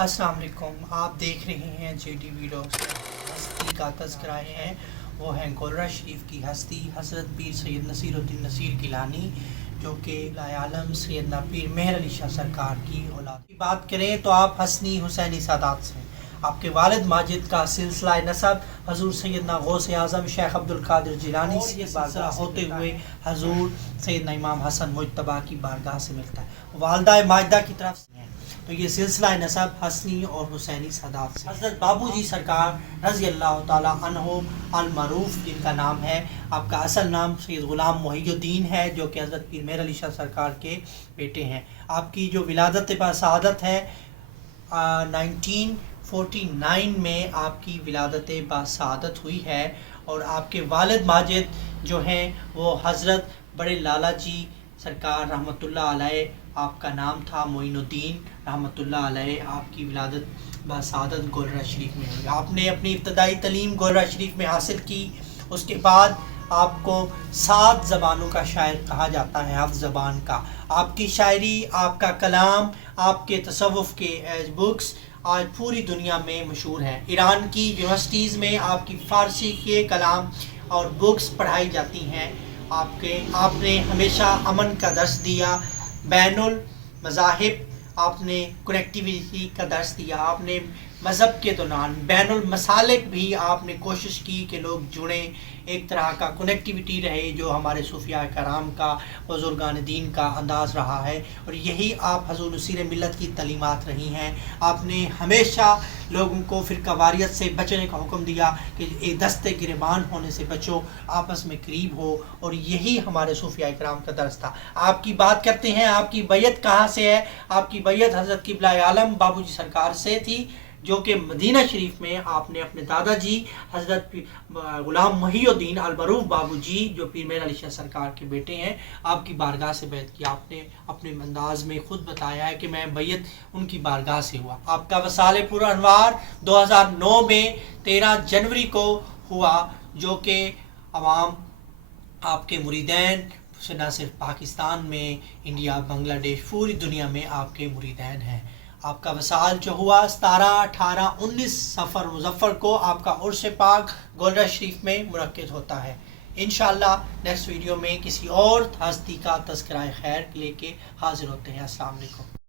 अस्सलाम वालेकुम। आप देख रहे हैं JD वीडियोस। हस्ती का तज़किरा है वो हैं गोलरा शरीफ की हस्ती हज़रत पीर सैयद नसीरुद्दीन नसीर गिलानी, जो कि लायालम सैयदना पीर मेहर अली शाह सरकार की औलाद की बात करें तो आप हसनी हुसैनी सादात से आपके वालिद माजिद का सिलसिला नसब हजूर सैयदना गौस आज़म शेख अब्दुल कादिर जिलानी से सिलसिला होते हुए हजूर सैयदना इमाम हसन मुज्तबा की बारगाह से मिलता है। वालदा माजिदा की तरफ से है, तो ये सिलसिला नसब हसनी और हुसैनी सादात से हज़रत बाबूजी सरकार रज़ी अल्लाह ताला अन्हो अल मरूफ जिनका नाम है। आपका असल नाम सैयद ग़ुलाम मोहिउद्दीन है, जो कि हज़रत पीर मेहर अली शाह सरकार के बेटे हैं। आपकी जो विलादत बासआदत है 1949 में आपकी विलादत बासआदत हुई है। और आपके वालिद माजिद जो हैं वो हज़रत बड़े लाला जी सरकार रहमतुल्लाह अलैह, आपका नाम था मोइनुद्दीन रहमतुल्लाह अलैह। आपकी विलादत बासआदत गोलरा शरीफ में हुई। आपने अपनी इब्तदाई तालीम गोलरा शरीफ में हासिल की। उसके बाद आपको 7 ज़बानों का शायर कहा जाता है, हफ्ज़ ज़बान का। आपकी शायरी, आपका कलाम, आपके तसव्वुफ़ के बुक्स आज पूरी दुनिया में मशहूर हैं। ईरान की यूनिवर्सिटीज़ में आपकी फ़ारसी के कलाम और बुक्स पढ़ाई जाती हैं। आपने हमेशा अमन का दर्स दिया, बैनुल मज़ाहिब आपने कनेक्टिविटी का दर्स दिया। आपने मज़हब के दौरान बैनुल मसालिक भी आपने कोशिश की कि लोग जुड़ें, एक तरह का कनेक्टिविटी रहे, जो हमारे सूफिया कराम का, बुज़ुर्गान दीन का अंदाज़ रहा है। और यही आप हज़ूर नसीर मिल्लत की तालीमात रही हैं। आपने हमेशा लोगों को फ़िरका वारियत से बचने का हुक्म दिया कि एक दस्ते गिरबान होने से बचो, आपस में करीब हो। और यही हमारे सूफिया कराम का दर्स था। आपकी बात करते हैं, आपकी बैयत कहाँ से है? आपकी बैयत हज़रत क़िबला आलम बाबूजी सरकार से थी, जो कि मदीना शरीफ में आपने अपने दादाजी हज़रत ग़ुलाम मोहिउद्दीन अल मरूफ बाबूजी, जो पीर मेहर अली शाह सरकार के बेटे हैं, आपकी बारगाह से बैत की। आपने अपने अंदाज में ख़ुद बताया है कि मैं बैत उनकी बारगाह से हुआ। आपका वसाल पुर अनवार 2009 में 13 जनवरी को हुआ, जो कि अवाम आपके मुरीदैन से न सिर्फ पाकिस्तान में, इंडिया, बांग्लादेश, पूरी दुनिया में आपके मुरीदैन हैं। आपका वसाल जो हुआ 17, 18, 19 सफ़र मुज़फ़्फ़र को आपका उर्स पाक गोलरा शरीफ में मुनक्किद होता है। इंशाअल्लाह नेक्स्ट वीडियो में किसी और हस्ती का तज़किरा खैर लेके हाज़िर होते हैं। अस्सलाम वालेकुम।